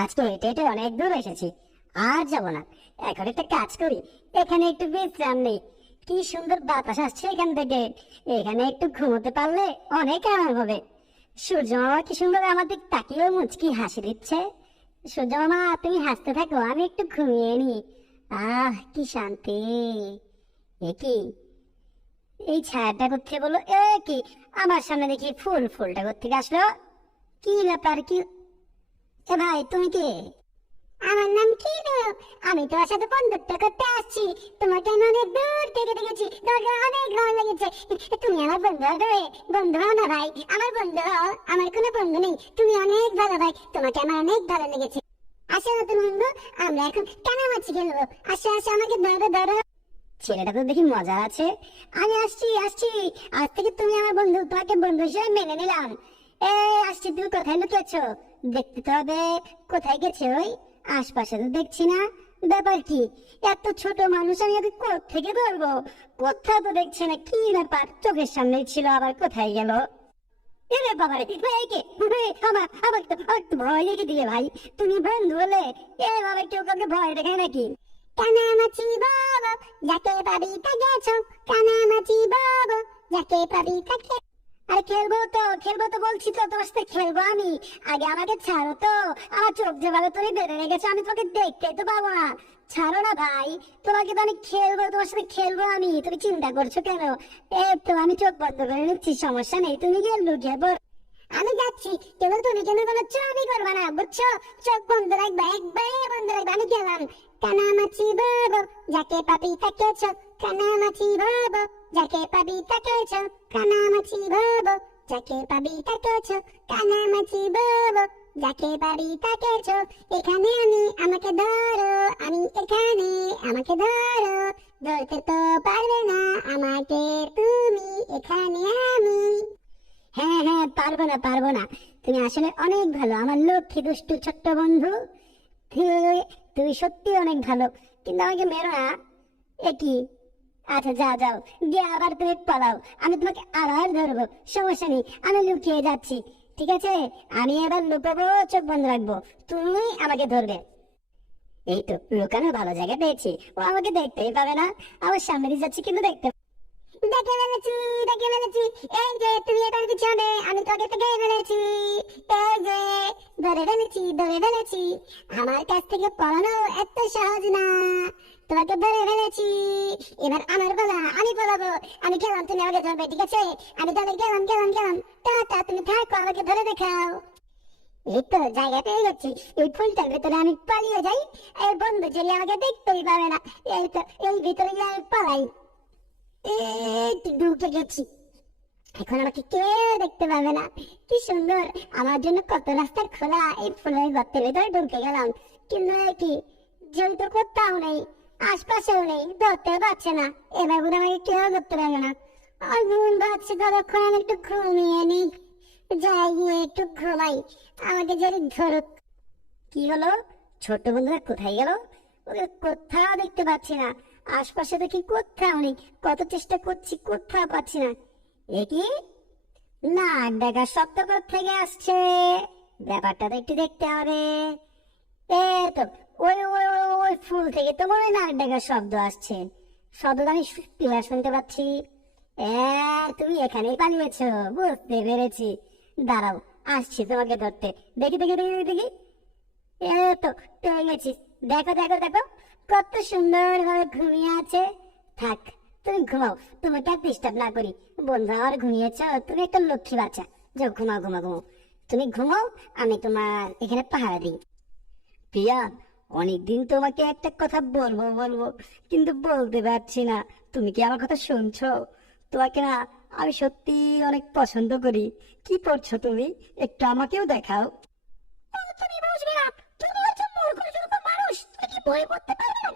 আজকে হেঁটে হেঁটে অনেক দূর এসেছি, আর যাব না। এখন একটা কাজ করি, এখানে একটু বিশ্রাম নেই। কি সুন্দর বাতাস আসছে এখান থেকে, এখানে একটু ঘুমোতে পারলে অনেক আরাম হবে। সূর্য মামা কি সুন্দর আমার দিক তাকিয়েও মুচকি হাসি দিচ্ছে। সূর্য মামা, তুমি হাসতে থাকো, আমি একটু ঘুমিয়ে নি। আহ, কি শান্তি। এ কি, এই ছায়াটা কোথেকে বলো? এ কি, আমার সামনে দেখি ফুলটা কোথেকে আসলো? কি ব্যাপার, কি? এ ভাই, তুমি কে? আমার নাম কি গো? আমি তোমার সাথে বন্ধুত্ব করতে আসছি। তোমাকে আমি অনেক দূর থেকে দেখেছি, তোমাকে অনেক ভালো লেগেছে। তুমি আমার বন্ধু হবে? বন্ধু হও না ভাই, আমার বন্ধু হও। আমার কোনো বন্ধু নেই, তুমি অনেক ভালো ভাই, তোমাকে আমার অনেক ভালো লেগেছে। আসো নতুন বন্ধু, আমরা এখন কানামাছি খেলবো। আসো আসো, আমাকে ধরো ধরো। ছেলেটা তো দেখি মজা আছে। আমি আসছি আসছি, আজ থেকে তুমি আমার বন্ধু, তোমাকে বন্ধু হিসেবে মেনে নিলাম। আসছি, তুমি কোথায় লুকিয়েছো? দেখতে তো হবে। কোথায় গেছে ওই? আশপাশে তো দেখছি না। ব্যাপার কি, এত ছোট মানুষ, আমি ওকে কোত্থেকে ধরবো? কোথাও তো দেখছি না। কি ব্যাপার, চোখের সামনেই ছিল, আবার কোথায় গেল? এরে বাবা রে, এই কে? আমার তো ভয় লেগে দিলে ভাই। তুমি বন্ধু হলে এ বাবা, কেউ কাউকে ভয় দেখায় নাকি? কানামাছি বাবা, যাকে পাবি তাকে ছো। কানামাছি বাবা, যাকে পাবি তাকে। আরে খেলবো তো বলছি তো, তোমার সাথে খেলবো আমি। আগে আমাকে ছাড়ো তো। আমার চোখ যেভাবে তুমি বেঁধে রেখেছো, আমি তোমাকে দেখতে তো পাবো না। ছাড়ো না ভাই, তোমাকে তো আমি খেলবো, তোমার সাথে খেলবো আমি। তুমি চিন্তা করছো কেন? তো আমি চোখ বন্ধ করে নিচ্ছি, সমস্যা নেই, তুমি গিয়ে লুকিয়ে পড়ো। আমি যাচ্ছি, কিন্তু তুমি কেন কোনো চাবি করবে না, বুঝছো? চোখ বন্ধ রাখবে, একবারে বন্ধ রাখবে। আমি গেলাম। কানামাছি বাবা, যাকে পাবি তাকে ছো। কানামাছি বাবা, যাকে পাবি তাকে ছো। কানামাছি বাবা, যাকে পাবি তাকে ছো। কানামাছি বাবা, যাকে পাবি তাকে ছো। এখানে আমি, আমাকে ধরো। আমি এখানে, আমাকে ধরো। ধরতে তো পারবে না আমাকে তুমি, এখানে আমি। হ্যাঁ হ্যাঁ, পারবো না। তুমি আসলে অনেক ভালো, আমার লক্ষ্মী দুষ্টু ছোট্ট বন্ধু। তুই তুই সত্যি অনেক ভালো, কিন্তু আমাকে মেরো না। এ কি? আচ্ছা, যাও যাও, গিয়ে আবার তুমি পালাও। আমি তোমাকে আবার ধরবো, সমস্যা নেই, আমি লুকিয়ে যাচ্ছি। ঠিক আছে, আমি এবার লুকাবো, চোখ বন্ধ রাখবো, তুমি আমাকে ধরবে। এই তো লুকানোর ভালো জায়গা পেয়েছি, ও আমাকে দেখতেই পাবে না। আমার সামনে দিয়ে যাচ্ছি, কিন্তু দেখতে দেখে ফেলেছি, দেখে ফেলেছি। এই যে তুমি এটার পিছনে, আমি তোকে দেখে ফেলেছি। এই যে, ধরে ফেলেছি। আমার কাছ থেকে পলানো এত সহজ না। তোমাকে ধরে ফেলেছি, এবার আমার পালা, আমি পলাবো। আমি গেলাম, তুমি আমাকে ধরবে, ঠিক আছে? আমি তাহলে গেলাম। টাটা, তুমি থাকো, আমাকে ধরে দেখাও। এই তো জায়গা পেয়ে গেছি, এই ফুলটার ভেতরে আমি পালিয়ে যাই। এই বন্ধু যদি আমাকে দেখতেই পাবে না। এই তো, এই ভিতরে গিয়ে আমি পালাই। এই তো ঢুকে গেছি, এখন আমাকে কেউ দেখতে পাবে না। কি সুন্দর, আমার জন্য কত রাস্তা খোলা। এই ফুলের গর্তের ভেতরে ঢুকে গেলাম, কিন্তু এ কি, যেহেতু কোথাও নেই, আশপাশেও নেই, ধরতেও পারছে না। এবার বোধ আমাকে কেউ ধরতে পারবে না। আর ঘুম পাচ্ছে, ততক্ষণ আমি একটু ঘুমিয়ে নি। যাই গিয়ে একটু ঘুমাই, আমাকে যদি ধরুক। কি হলো? ছোট বন্ধুরা কোথায় গেল? ওদের কোথাও দেখতে পাচ্ছি না। আশপাশে দেখি কোথাও নেই, কত চেষ্টা করছি, কোথাও পাচ্ছি না। এ কি, নাক ডাকার শব্দ থেকে আসছে? ব্যাপারটা তো একটু দেখতে হবে। এ তো, ওই ফুল থেকে তো মনে হয় নাক ডাকার শব্দ আসছে। শব্দটা আমি ক্লিয়ার শুনতে পাচ্ছি। এ, তুমি এখানেই পালিয়েছো, বুঝতে পেরেছি। দাঁড়াও, আসছি তোমাকে ধরতে। দেখি। এ তো, পেয়ে গেছিস। দেখো, কত সুন্দর ভাবে ঘুমিয়ে আছে। থাক, তুমি ঘুমাও, তোমাকে আর ডিস্টার্ব না করি। বন্ধু আমার ঘুমিয়েছ, তুমি একটা লক্ষ্মী বাচ্চা। যাও, ঘুমাও। তুমি ঘুমাও, আমি তোমার এখানে পাহারা দিই। প্রিয়া, অনেকদিন তোমাকে একটা কথা বলবো, কিন্তু বলতে পারছি না। তুমি কি আমার কথা শুনছো? তোমাকে না, আমি সত্যি অনেক পছন্দ করি। কি পড়ছো তুমি? একটু আমাকেও দেখাও। তুমি বুঝবে না, তুমি হচ্ছে মূর্খ জনক মানুষ, তুমি কি বই পড়তে পারবে না?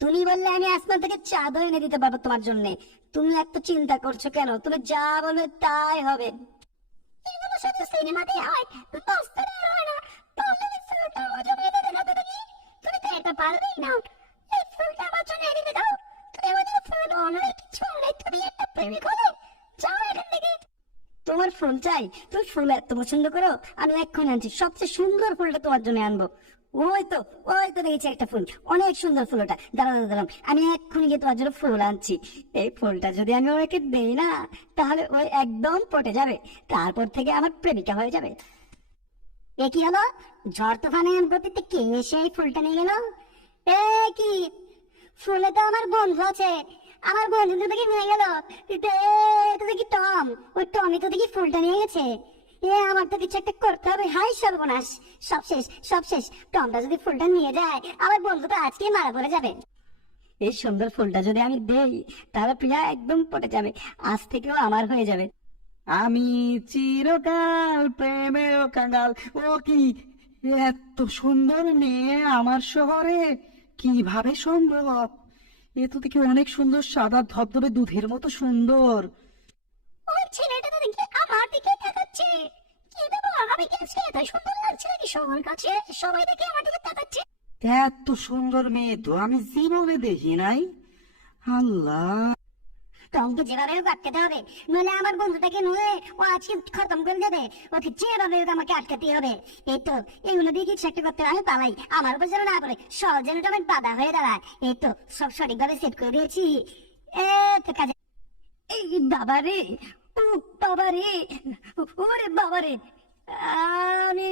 তুমি বললে আমি আসমান থেকে চাদর এনে দিতে পারবো তোমার জন্য। তুমি এত চিন্তা করছো কেন? তুমি যা বলবে তাই হবে। এগুলো শুধু সিনেমাতে হয়, বাস্তবে আর হয় না। তাহলে এই ফুলটা আমার জন্য এনে দেন তো দেখি। তুমি তো এটা পারবেই না। এই ফুলটা আমার জন্য এনে দিতে দাও। তুমি আমাদের ফুল অনেক কিছু, অনেক, তুমি একটা প্রেমিক হলে যাও এখান থেকে। তোমার ফুল চাই? তুমি ফুল এত পছন্দ করো, আমি এক্ষুনি আনছি, সবচেয়ে সুন্দর ফুলটা তোমার জন্য আনবো। ওই তো, ওই তো দেখেছি একটা ফুল, অনেক সুন্দর ফুল ওটা। দাঁড়াও দাঁড়াও দাঁড়াও, আমি এক্ষুনি গিয়ে তোমার জন্য ফুল আনছি। এই ফুলটা যদি আমি ওকে দেই না, তাহলে ওই একদম পটে যাবে, তারপর থেকে আমার প্রেমিকা হয়ে যাবে। এ কি হলো? ঝড় তুফানের গতিতে কে এসে এই ফুলটা নিয়ে গেল? এ কি, ফুলে তো আমার বন্ধু আছে, আমার বন্ধু তো দেখি নিয়ে গেল। এটা দেখি টম, ওই টমি তো দেখি ফুলটা নিয়ে গেছে। আমার তো কিছু একটা করতে হবে। হাই সর্বনাশ, সব শেষ সব শেষ। টমটা যদি ফুলটা নিয়ে যায়, আমার বন্ধু তো আজকেই মারা পড়ে যাবে। এই সুন্দর ফুলটা যদি আমি দেই, তাহলে প্রিয়া একদম পটে যাবে, আজ থেকেও আমার হয়ে যাবে। আমি চিরকাল প্রেমের কাঙাল। ও কি, এত সুন্দর মেয়ে আমার শহরে কিভাবে সম্ভব? এ তো দেখি অনেক সুন্দর, সাদা ধবধবে দুধের মতো সুন্দর। ওই ছেলেটা তো দেখি আমার দিকে তাকাচ্ছে। কি ব্যাপার, আমি কি আজকে এত সুন্দর লাগছে নাকি সবার কাছে? সবাই দেখি আমার দিকে তাকাচ্ছে। এত সুন্দর মেয়ে তো আমি জীবনে দেখি নাই। আল্লাহ, টমকে যেভাবে হোক আটকাতে হবে, নইলে আমার বন্ধুটাকে নয় ও আজকে খতম করে দেবে। ওকে যেভাবে হোক আমাকে আটকাতে হবে। এই তো, এগুলো দিয়ে কিছু একটা করতে হবে। আমি পালাই, আমার উপর যেন না পড়ে, সহজ যেন আমার বাধা হয়ে দাঁড়ায়। এই তো, সব সঠিকভাবে সেট করে দিয়েছি। এ তো কাজে। এই বাবা রে, ও বাবা রে, ওরে বাবা রে, আমি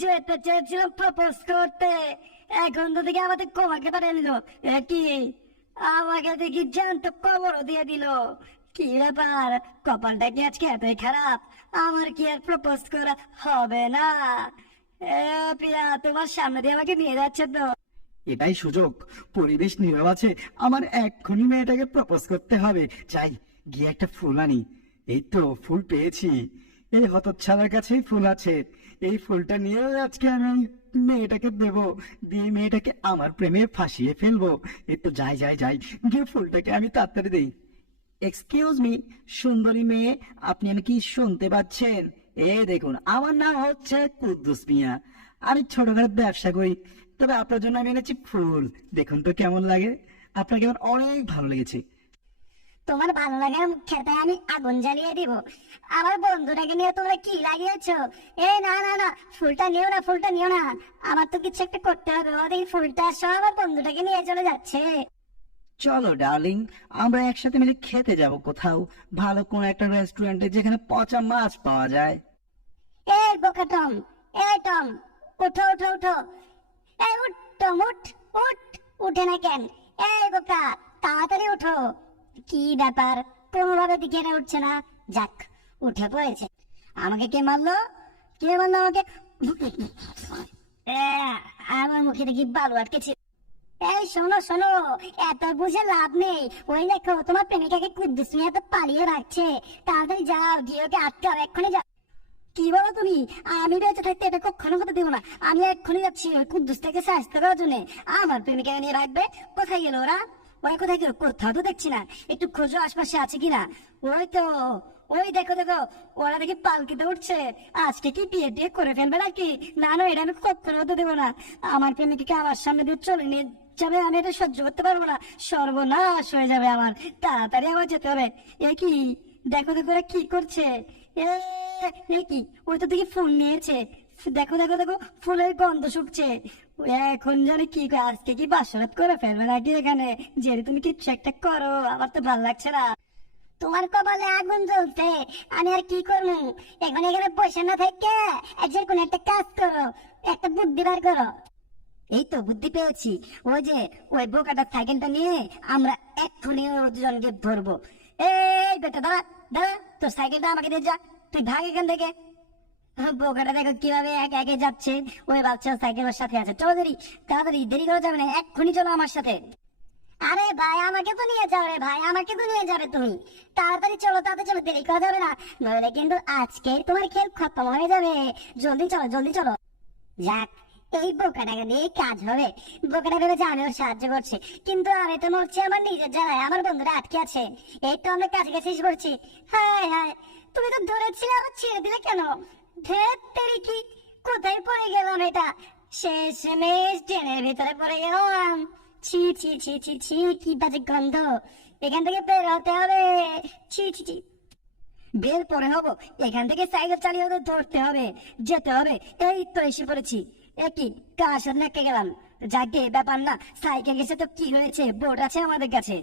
যেতে চেয়েছিলাম প্রপোজ করতে, এখন তো দেখি আমাদের কোমাকে পাঠিয়ে দিল। কি, আমাকে দেখি জ্যান্ত কবরও দিয়ে দিল। কি ব্যাপার, কপালটা কি আজকে এতই খারাপ? আমার কি আর প্রপোজ করা হবে না? প্রিয়া, তোমার সামনে দিয়ে আমাকে নিয়ে যাচ্ছে তো। এটাই সুযোগ, পরিবেশ নীরব আছে, আমার এক্ষুনি মেয়েটাকে প্রপোজ করতে হবে। যাই, গিয়ে একটা ফুল আনি। এই তো ফুল পেয়েছি, এই হতচ্ছাড়ার কাছেই ফুল আছে। এই ফুলটা নিয়ে আজকে আমি ওই মেয়েটাকে দেব, দিয়ে মেয়েটাকে আমার প্রেমে ফাঁসিয়ে ফেলবো। এই তো যাই যাই যাই, গিয়ে ফুলটাকে আমি তাড়াতাড়ি দেই। এক্সকিউজ মি, সুন্দরী মেয়ে, আপনি আমি কি শুনতে পাচ্ছেন? দেখুন, আমার নাম হচ্ছে কুদ্দুস মিয়া, আমি ছোটখাটো ব্যবসা করি, তবে আপনার জন্য আমি এনেছি ফুল। দেখুন তো কেমন লাগে, আপনাকে আমার অনেক ভালো লেগেছে। তোমার ভালো লাগার খেতে আমি আগুন জ্বালিয়ে দিব। আমার বন্ধুটাকে নিয়ে তোমরা কি লাগিয়েছো? না না না, ফুলটা নিও না, ফুলটা নিও না। আমার তো কিছু একটা করতে হবে। এই ফুলটা সব আমার বন্ধুটাকে নিয়ে চলে যাচ্ছে। চলো ডার্লিং, আমরা একসাথে মিলে খেতে যাব কোথাও, ভালো কোনো একটা রেস্টুরেন্টে যেখানে পচা মাছ পাওয়া যায়। এই বোকা টম, এই টম, উঠো উঠো উঠো। এই উঠ টম, উঠ উঠ। উঠে না কেন? এই বোকা, তাড়াতাড়ি উঠো। কি ব্যাপার, কোনোভাবে দিকে না উঠছে না? যাক, উঠে পড়েছে। আমাকে কে মারলো? কে মারলো আমাকে? এ, আমার মুখে দেখি বালু আটকেছে। এই শোনো শোনো, এত বুঝে লাভ নেই। ওই দেখো, তোমার প্রেমিকাকে কুদ্দুস মিয়া তো পালিয়ে রাখছে। তাড়াতাড়ি যাও, গিয়ে ওকে আটকাও, এক্ষুনি যাও। কি বলো তুমি? আমি বেঁচে থাকতে এটা কখনো হতে দেবো না। আমি এক্ষুনি যাচ্ছি ওই কুদ্দুসটাকে সাহায্য করার জন্য। আমার প্রেমিকা নিয়ে রাখবে। কোথায় গেল ওরা? ওরা কোথায় গেল? কোথাও তো দেখছি না। একটু খোঁজো আশপাশে আছে কিনা। ওই তো, ওই দেখো দেখো, ওরা দেখি পালকিতে উঠছে। আজকে কি বিয়ে টিয়ে করে ফেলবে নাকি? না না, এটা আমি কখনো হতে দেবো না। আমার প্রেমিকাকে আমার সামনে দিয়ে চলে নিয়ে যাবে, আমি এটা সহ্য করতে পারবো না। সর্বনাশ হয়ে যাবে আমার। তাড়াতাড়ি আমার যেতে হবে। এ কি, দেখো দেখো ওরা কি করছে। এ এ কি, ওই তো দেখি ফুল নিয়েছে। দেখো দেখো দেখো, ফুলের গন্ধ শুকছে। ও এখন জানি কি করে, আজকে কি বাসরাত করে ফেলবে নাকি এখানে? যে তুমি কিচ্ছু একটা করো, আমার তো ভালো লাগছে না। তোমার কপালে আগুন জ্বলছে, আমি আর কি করবো? এখন এখানে বসে না থেকে যে কোনো একটা কাজ করো, একটা বুদ্ধি বার করো। এই তো বুদ্ধি পেয়েছি। ওই যে ওই বোকাটার সাইকেলটা নিয়ে আমরা এক্ষুনি ওর দুজনকে ধরবো। এই বেটা, দাঁড়া দাঁড়া, তোর সাইকেলটা আমাকে দিয়ে যা, তুই ভাগ এখান থেকে। বোকাটা দেখো কিভাবে একে একে যাচ্ছে। ওই বাচ্চা সাইকেলের সাথে আছে। চলো দেরি, তাড়াতাড়ি, দেরি করা যাবে না, এক্ষুনি চলো আমার সাথে। আরে ভাই, আমাকে তো নিয়ে যাও রে ভাই, আমাকে তো নিয়ে যাবে তুমি। তাড়াতাড়ি চলো, তাড়াতাড়ি চলো, দেরি করা যাবে না, নইলে কিন্তু আজকেই তোমার খেল খতম হয়ে যাবে। জলদি চলো, জলদি চলো। যাক, এই বোকাটাকে দিয়ে কাজ হবে। বোকাটা ভেবেছে আমি ওর সাহায্য করছি, কিন্তু আমি তো মরছি আমার নিজের জ্বালায়। আমার বন্ধুরা আটকে আছে। এই তো আমরা কাছে কাছে এসে পড়ছি। হায় হায়, তুমি তো ধরেছিলে, আবার ছেড়ে দিলে কেন? ধেত তেরি কি, কোথায় পড়ে গেলাম এটা? শেষমেশ ট্রেনের ভিতরে পড়ে গেলাম। ছি ছি ছি ছি ছি, কি বাজে গন্ধ। এখান থেকে বের হতে হবে। ছি ছি ছি। বের পরে হব, এখান থেকে সাইকেল চালিয়ে ওদের ধরতে হবে, যেতে হবে। এই তো এসে পড়েছি। একই কার সাথে নেকে গেলাম। যাকে ব্যাপার না, সাইকেল গেছে তো কি হয়েছে, বোর্ড আছে আমাদের কাছে,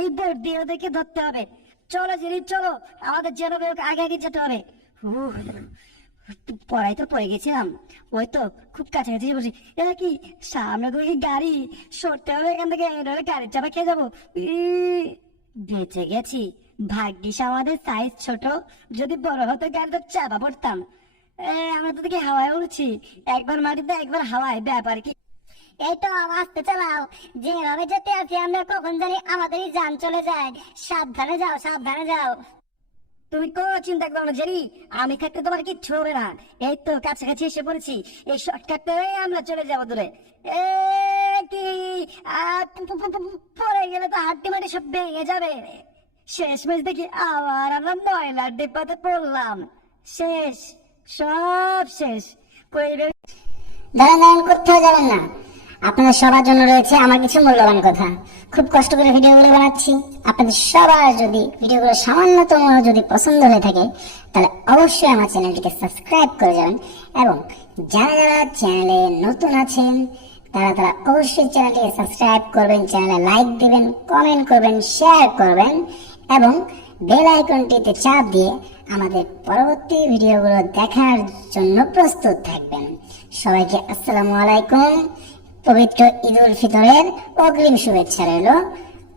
এই বোর্ড দিয়ে ওদেরকে ধরতে হবে। চলো জেরি চলো, আমাদের যেন আগে আগে যেতে হবে। উহ, পড়াই তো পড়ে গেছিলাম, ওই তো খুব কাছাকাছি বসি। এটা কি সামনে তো গাড়ি, সরতে হবে এখান থেকে, এভাবে গাড়ির চাপা খেয়ে যাবো। বেঁচে গেছি, ভাগ্যিস আমাদের সাইজ ছোট, যদি বড় হতো গাড়িটা চাপা পড়তাম। আমরা তো দেখি হাওয়ায় উড়ছি, একবার মাটিতে একবার হাওয়ায়, ব্যাপার কি? এই তো আস্তে চালাও, যেভাবে যেতে আছি আমরা কখন জানি আমাদেরই যান চলে যায়। সাবধানে যাও, সাবধানে যাও। তুমি কোনো চিন্তা করো না জেরি, আমি থাকতে তোমার কিচ্ছু হবে না। এই তো কাছাকাছি এসে পড়েছি, এই শর্টকাটে আমরা চলে যাবো দূরে। এ কি পড়ে গেলে তো হাড্ডি মাটি সব ভেঙে যাবে। শেষমেশ দেখি আবার আমরা ময়লার ডিব্বাতে পড়লাম। শেষ, সব শেষ। পরিবেশ দাঁড়ান দাঁড়ান, কোথাও যাবেন না। আপনাদের সবার জন্য রয়েছে আমার কিছু মূল্যবান কথা। খুব কষ্ট করে ভিডিওগুলো বানাচ্ছি, আপনাদের সবার যদি ভিডিওগুলো সামান্যতম যদি পছন্দ হয়ে থাকে তাহলে অবশ্যই আমার চ্যানেলটিকে সাবস্ক্রাইব করে যাবেন, এবং যারা যারা চ্যানেলে নতুন আছেন তারা অবশ্যই চ্যানেলটিকে সাবস্ক্রাইব করবেন, চ্যানেলে লাইক দিবেন, কমেন্ট করবেন, শেয়ার করবেন, এবং বেল আইকনটিতে চাপ দিয়ে আমাদের পরবর্তী ভিডিওগুলো দেখার জন্য প্রস্তুত থাকবেন। সবাইকে আসসালামু আলাইকুম, পবিত্র ঈদ উল ফিতরের অগ্রিম শুভেচ্ছা রইল।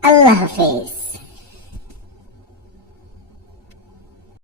আল্লাহ হাফেজ।